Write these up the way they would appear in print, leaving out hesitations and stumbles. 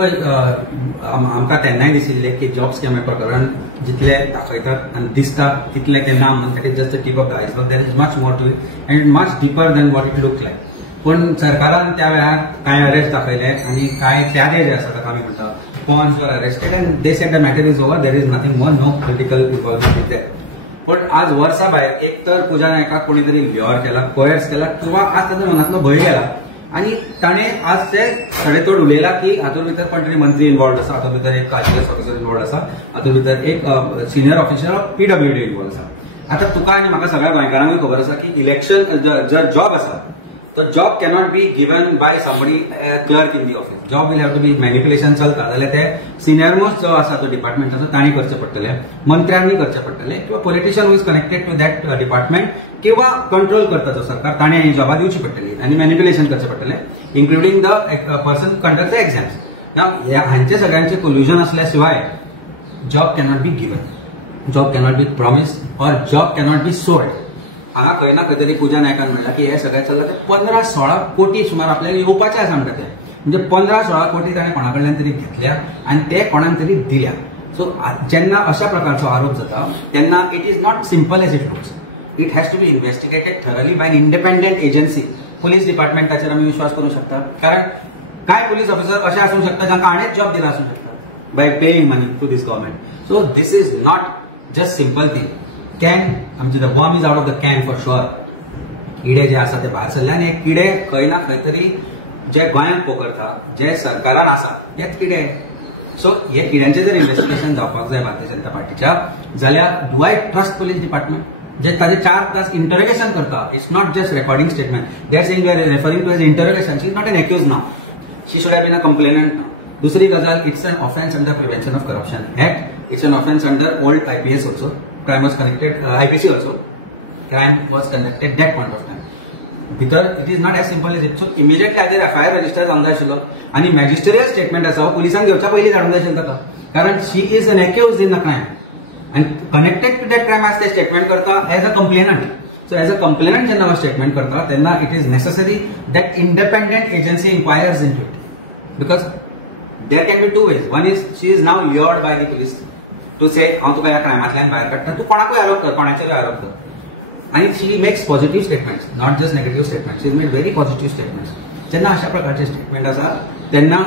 पळय आमकां तेन्नाय दिशिल्लें की जॉब स्कॅम प्रकरण जितले दाखयतात आनी दिसता तितले ते ना म्हणून it just tip of the iceberg. There is much more to it and much deeper than what it look like. पण सरकारान त्या वेळार कांय अरेस्ट दाखयले आनी कांय त्यागे जे आसा ताका आमी म्हणटा पॉन्स वर arrested and they said the matter is over. There is nothing more, no political involvement is there. पण आज वर्सा भायर एक तर पूजा नायकाक कोणी तरी ल्योर केला, कोयर्स केला किंवा आज ताच्या मनातलो भंय गेला आणि ताणे आज ते सडेतोड उलयला की हातूंत भितर कोण तरी मंत्री इन्वॉल्व आसा, हातूंत भितर एक आयपीएस ऑफिसर इन्वॉल्व आसा, हातूंत भितर एक senior officer of PWD involve आसा. आता तुका आनी म्हाका सगळ्या गोंयकारांकूय खबर आसा की इलेक्शन जर जॉब आसा तो job cannot be given by somebody clerk in the office. Job will have to be manipulation चलता जाल्यार ते सिनियर मोस्ट जो आसा तो डिपार्टमेंटाचो तांणी करचे पडटले, मंत्र्यांनी करचे पडटले किंवा politician who is connected to that department किंवा कंट्रोल करता जो सरकार ताणे ही जॉबा दिवची पडटली आनी मॅनिप्युलेशन करचे पडटले including the person conduct the exams. हांचे सगळ्यांचे कोल्युजन असल्या शिवाय job cannot be given, job cannot B promised or job cannot be sold. हांगा खंय ना खंय तरी पूजा नायकान म्हणला की हे सगळें चल्लां ते 15-16 कोटी सुमार आपल्याला येवपाचे आसा म्हणटा ते. म्हणजे 15-16 कोटी ताणें कोणा कडल्यान तरी घेतल्या आनी ते कोणाक तरी दिल्या. सो जेन्ना अशा प्रकारचो आरोप जाता तेन्ना it is not simple as it looks. It has to be investigated thoroughly by an independent agency. Police डिपार्टमेंटाचेर आमी विश्वास करूं शकता कारण कांय पुलीस ऑफिसर अशे आसूंक शकता जांकां हाणेंच जॉब दिला आसूंक शकता by paying money to this government. So this is not just simple thing. Can आमचे the worm is out of the can for sure. किडे जे आसा ते भायर सरले आनी हे किडे खंय ना खंय तरी जे गोंयांत पोखरता जे सरकारान आसा तेच किडे. सो हे किड्यांचे जर इन्व्हेस्टिगेशन जावपाक जाय भारतीय जनता पार्टीच्या जाल्यार do I trust police department जे ताजे 4 तास इंटरोगेशन करता. It's not just recording statement. They are saying we are referring to as interrogation. She is not an accused नाव. She should have been a complainant नाव. दुसरी गजाल it's an offence under prevention of corruption act. It's an offence under old IPS also. Crime was connected, IPC also. Crime was conducted that point of time. भितर it is not as simple as it. So immediately either FIR register जावंक जाय आशिल्लो आनी मॅजिस्ट्रियल statement आसा पुलिसांक घेवच्या पयलीं धाडूंक जाय आशिल्लें ताका कारण she is an accused in the crime आनी कनेक्टेड टू दॅट क्रायम आज ते स्टेटमेंट करता as a complainant. So as a complainant जेन्ना हो स्टेटमेंट करता तेन्ना it is necessary that independent agency inquires in to it because there can be 2 ways. One is she is नाव lured by the police to say हांव तुका ह्या क्रायमांतल्यान भायर काडटा, तूं कोणाकूय आरोप कर, कोणाचेरूय आरोप कर. आनी she makes positive statements, not just negative statements. She is made very positive statements. जेन्ना अशा प्रकारचे स्टेटमेंट आसा तेन्ना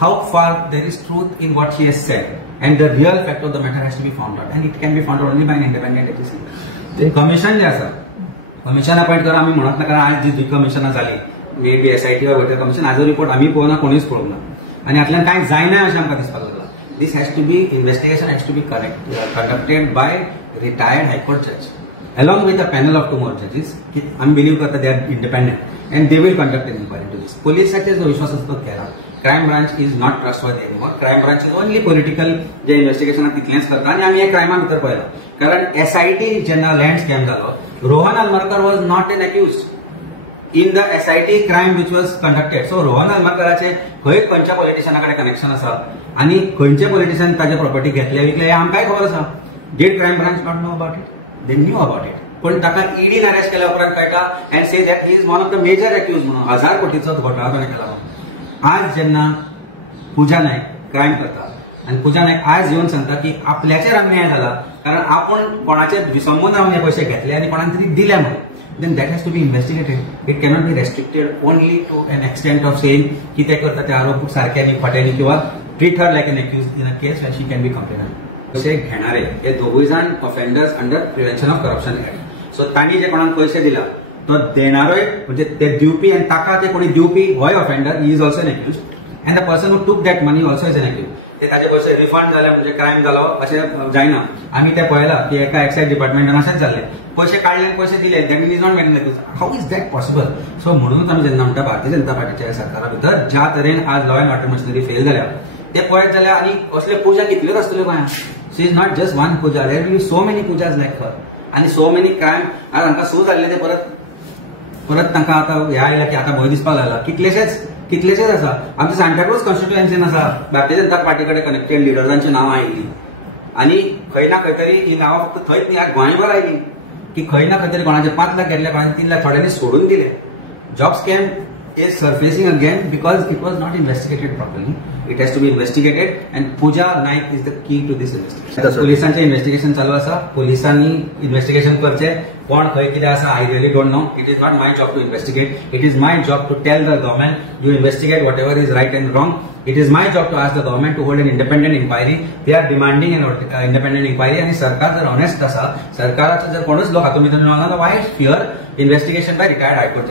how far there is truth in what she has said and the real fact of the matter has to be found out and it can be found out only by an independent agency. Commission जे आसा commission appoint करा आमी म्हणत ना कारण आज जी कमिशनां जाली may be SIT वा वॉटर कमिशन हाजो रिपोर्ट आमी पळोवना कोणीच पळोवंक ना आनी हातूंतल्यान कांय जायना अशें आमकां दिसपाक लागला. This has to be investigation has to be conducted by retired High Court judge along with a panel of 2 more judges. I believe that they are independent and they will conduct an inquiry into this. Police sector जो विश्वास असतो केला. Crime branch is not trustworthy anymore. Crime branch is only political जे investigation तितलेंच करता आनी आमी हे क्रायमा भितर पळयला कारण SIT जेन्ना लँड स्कॅम जालो Rohan Alamarkar was not an accused in the SIT crime which was conducted. So Rohan आलमरकराचे खंय खंयच्या पॉलिटिशियना कडेन कनेक्शन आसा आनी खंयचे पॉलिटिशियन ताजे प्रॉपर्टी घेतले विकले हे आमकांय खबर आसा. Did crime branch not know about it? They knew about it. पण ताका ईडीन अरेस्ट केल्या उपरांत कळटा and say that he is one of the major accused म्हणून 1000 कोटीचो घोटाळो ताणें केला. आज जेन्ना पूजा नायक क्रायम करता आनी पूजा नायक आज येवन सांगता की आपल्याचेर अन्याय जाला कारण आपण कोणाचे विसंबून रावन हे पयशे घेतले आनी कोणाक तरी दिले म्हणून. Then that has to be investigated. It cannot be restricted only to an extent of saying की ते करता ते आरोप सारखे आणि खोटे किंवा treat her like an accused in a case when she can be complainant. पैसे घेणारे हे दोघूय जाण offenders under prevention of corruption act. So तांणी जे कोणाक पैसे दिला तो देणारोय म्हणजे ते दिवपी आणि ताका ते कोणी दिवपी होय offender he is also an accused and the person who टूक that money also is an accused. ते ताजे पैसे रिफंड जाले म्हणजे क्रायम जालो अशें जायना. आमी ते पळयला की एका एक्सायज डिपार्टमेंटान अशेंच जाल्लें पैसे काढले पैसे दिले that is not main accused. How is that possible? So म्हणूनच आमी जेन्ना म्हणटा भारतीय जनता पार्टीच्या सरकारा भितर ज्या तरेन आज law and order machinery fail जाल्या ते पळयत जाल्यार आनी असले पुजा कितल्योच आसतल्यो गोंयांत. She is not just one Pooja. There will be so many Poojas like her आनी सो मेनी क्रायम आज हांकां सू जाल्ले ते परत तांकां आतां हे आयला की आतां भंय दिसपाक लागला. कितलेशेच आसा. आमच्या सांताक्रूज कॉन्स्टिट्युएन्सीन आसा भारतीय जनता पार्टी कडेन कनेक्टेड लिडर्सांची नांवां आयिल्ली आनी खंय ना खंय तरी ही नांवां फक्त थंयच न्ही गोंयभर आयली की खंय ना खंय तरी कोणाचे 5 लाख घेतले कोणाचे 3 लाख थोड्यांनी सोडून दिले. Job scam is surfacing again because it was not investigated properly. It has to be investigated, and Pooja Naik is the key to this investigation. Polisanचे इन्व्हेस्टिगेशन चालू आसा. पोलिसांनी इन्व्हेस्टिगेशन करचे. कोण खंय कितें आसा I really don't know. It is not my job to investigate. It is my job to tell the government you investigate whatever is right and wrong. It is my job to ask the government to hold an independent inquiry. They are demanding an independent inquiry. आणि सरकार जर honest आसा, सरकाराचो जर कोणूच लोक हातूंत भितर ना, why fear investigation by retired High Court